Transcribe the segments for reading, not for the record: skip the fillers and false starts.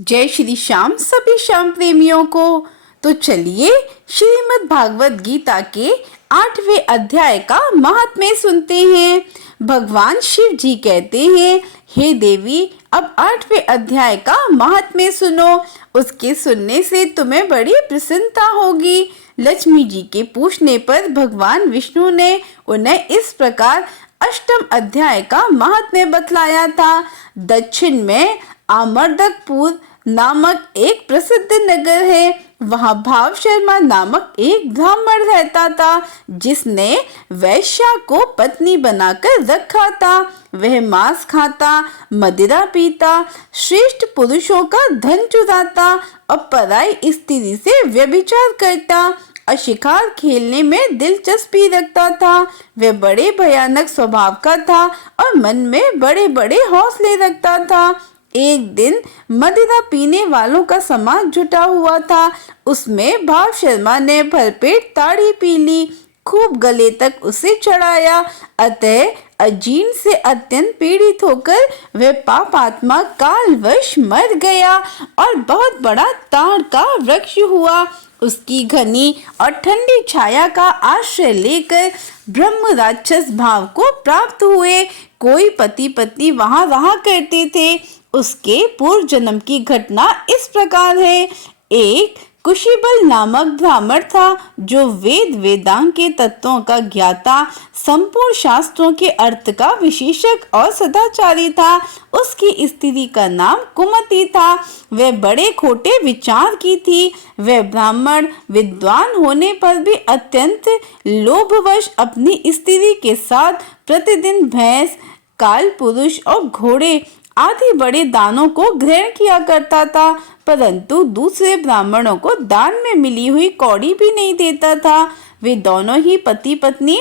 जय श्री श्याम सभी श्याम प्रेमियों को। तो चलिए श्रीमद् भागवत गीता के 8वें अध्याय का महात्म्य सुनते हैं। भगवान शिव जी कहते हैं, हे देवी, अब 8वें अध्याय का महात्म्य सुनो। उसके सुनने से तुम्हें बड़ी प्रसन्नता होगी। लक्ष्मी जी के पूछने पर भगवान विष्णु ने उन्हें इस प्रकार अष्टम अध्याय का महात्म्य बतलाया था। दक्षिण में आमर्दकपुर नामक एक प्रसिद्ध नगर है। वहाँ भाव शर्मा नामक एक ब्राह्मण रहता था, जिसने वैश्या को पत्नी बनाकर रखा था। वह मांस खाता, मदिरा पीता, श्रेष्ठ पुरुषों का धन चुराता और पराई स्त्री से व्यभिचार करता और शिकार खेलने में दिलचस्पी रखता था। वह बड़े भयानक स्वभाव का था और मन में बड़े बड़े हौसले रखता था। एक दिन मदिरा पीने वालों का समाज जुटा हुआ था। उसमें भाव शर्मा ने भरपेट ताड़ी पी ली, खूब गले तक उसे चढ़ाया। अतः अजीर्ण से अत्यंत पीड़ित होकर वह पापात्मा कालवश मर गया और बहुत बड़ा ताड़ का वृक्ष हुआ। उसकी घनी और ठंडी छाया का आश्रय लेकर ब्रह्म राक्षस भाव को प्राप्त हुए। कोई पति पत्नी वहां रहा करते थे। उसके पूर्व जन्म की घटना इस प्रकार है। एक कुशीबल नामक ब्राह्मण था, जो वेदांग के तत्वों का ज्ञाता, संपूर्ण शास्त्रों के अर्थ का विशेषज्ञ और सदाचारी था। उसकी स्त्री का नाम कुमति था। वह बड़े खोटे विचार की थी। वह ब्राह्मण विद्वान होने पर भी अत्यंत लोभवश अपनी स्त्री के साथ प्रतिदिन भैंस, काल पुरुष और घोड़े आदि बड़े दानों को ग्रहण किया करता था, परंतु दूसरे ब्राह्मणों को दान में मिली हुई कौड़ी भी नहीं देता था। वे दोनों ही पति पत्नी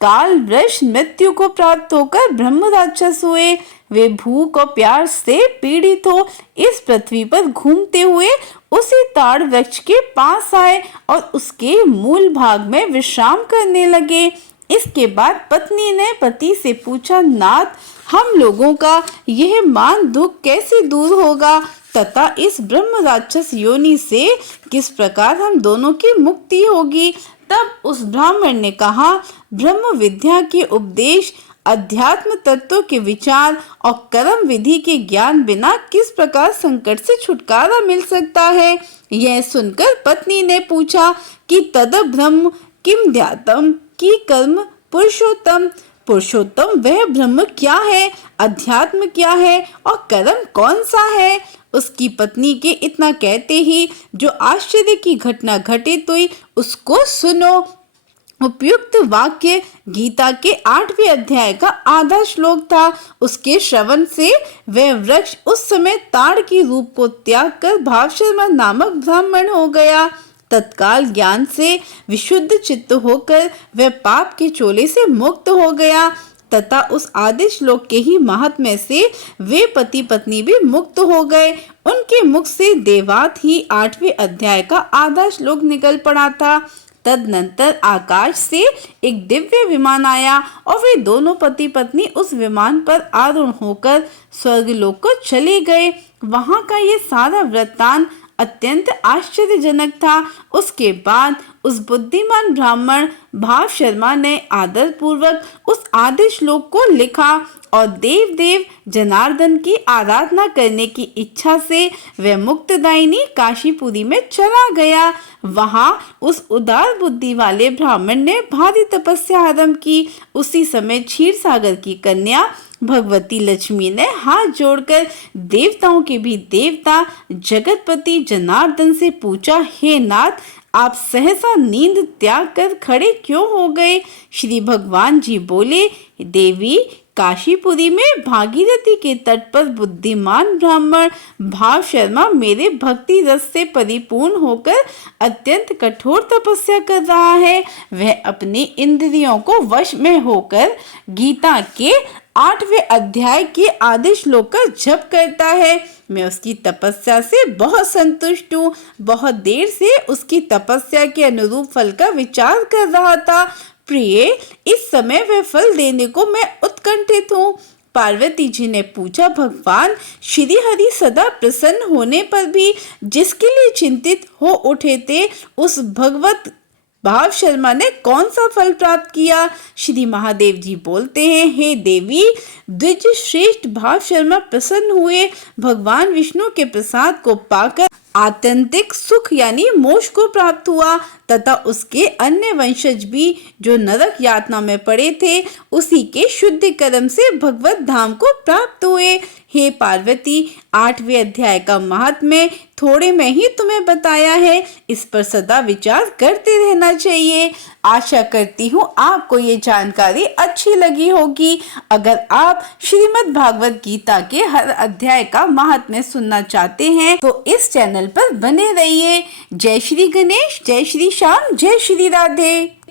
काल वृक्ष मृत्यु को प्राप्त होकर ब्रह्म राक्षस हुए। वे भूख और प्यास से पीड़ित हो इस पृथ्वी पर घूमते हुए उसी ताड़ वृक्ष के पास आए और उसके मूल भाग में विश्राम करने लगे। इसके बाद पत्नी ने पति से पूछा, नाथ, हम लोगों का यह मान दुख कैसे दूर होगा तथा इस ब्रह्म राक्षस योनि से किस प्रकार हम दोनों की मुक्ति होगी? तब उस ब्राह्मण ने कहा, ब्रह्म विद्या के उपदेश, अध्यात्म तत्व के विचार और कर्म विधि के ज्ञान बिना किस प्रकार संकट से छुटकारा मिल सकता है? यह सुनकर पत्नी ने पूछा कि तद ब्रह्म किम ध्यातम की कर्म पुरुषोत्तम। पुरुषोत्तम वह ब्रह्म क्या है, अध्यात्म क्या है और कर्म कौन सा है? उसकी पत्नी के इतना कहते ही जो आश्चर्य की घटना घटित हुई उसको सुनो। उपयुक्त वाक्य गीता के 8वें अध्याय का आधा श्लोक था। उसके श्रवण से वह वृक्ष उस समय ताड़ की रूप को त्याग कर भाव शर्मा नामक ब्राह्मण हो गया। तत्काल ज्ञान से विशुद्ध चित्त होकर वह पाप के चोले से मुक्त हो गया तथा उस आदि श्लोक के ही महात्म्य से वे पति पत्नी भी मुक्त हो गए। उनके मुख से देवात ही 8वें अध्याय का आधा श्लोक निकल पड़ा था। तदनंतर आकाश से एक दिव्य विमान आया और वे दोनों पति पत्नी उस विमान पर आरूढ़ होकर स्वर्गलोक को चले गए। वहां का ये सारा वृत्तांत अत्यंत आश्चर्यजनक था। उसके बाद उस बुद्धिमान ब्राह्मण भाव शर्मा ने आदर पूर्वक उस आदि श्लोक को लिखा और देव जनार्दन की आराधना करने की इच्छा से वह मुक्तदायिनी काशीपुरी में चला गया। वहां उस उदार बुद्धि वाले ब्राह्मण ने भारी तपस्या आरंभ की। उसी समय क्षीर सागर की कन्या भगवती लक्ष्मी ने हाथ जोड़कर देवताओं के भी देवता जगतपति जनार्दन से पूछा, हे नाथ, आप सहसा नींद त्याग कर खड़े क्यों हो गए? श्री भगवान जी बोले, देवी, काशीपुरी में भागीरथी के तट पर बुद्धिमान ब्राह्मण भाव शर्मा मेरे भक्ति रस से परिपूर्ण होकर अत्यंत कठोर तपस्या कर रहा है। वह अपनी इंद्रियों को वश में होकर गीता के 8वें अध्याय के आदि श्लोक का जप करता है। मैं उसकी तपस्या से बहुत संतुष्ट हूँ। बहुत देर से उसकी तपस्या के अनुरूप फल का विचार कर रहा था। प्रिय, इस समय वह फल देने को मैं उत्कंठित हूँ। पार्वती जी ने पूछा, भगवान श्री हरि सदा प्रसन्न होने पर भी जिसके लिए चिंतित हो उठे थे, उस भगवत भाव शर्मा ने कौन सा फल प्राप्त किया? श्री महादेव जी बोलते हैं, हे देवी, द्विज श्रेष्ठ भाव शर्मा प्रसन्न हुए। भगवान विष्णु के प्रसाद को पाकर आत्यंतिक सुख यानी मोक्ष को प्राप्त हुआ तथा उसके अन्य वंशज भी जो नरक यातना में पड़े थे, उसी के शुद्ध कर्म से भगवत धाम को प्राप्त हुए। हे पार्वती, 8वें अध्याय का महात्म्य थोड़े में ही तुम्हें बताया है, इस पर सदा विचार करते रहना चाहिए। आशा करती हूँ आपको ये जानकारी अच्छी लगी होगी। अगर आप श्रीमद् भागवत गीता के हर अध्याय का महात्म्य सुनना चाहते हैं तो इस चैनल पर बने रहिए। जय श्री गणेश, जय श्री श्याम, जय श्री राधे।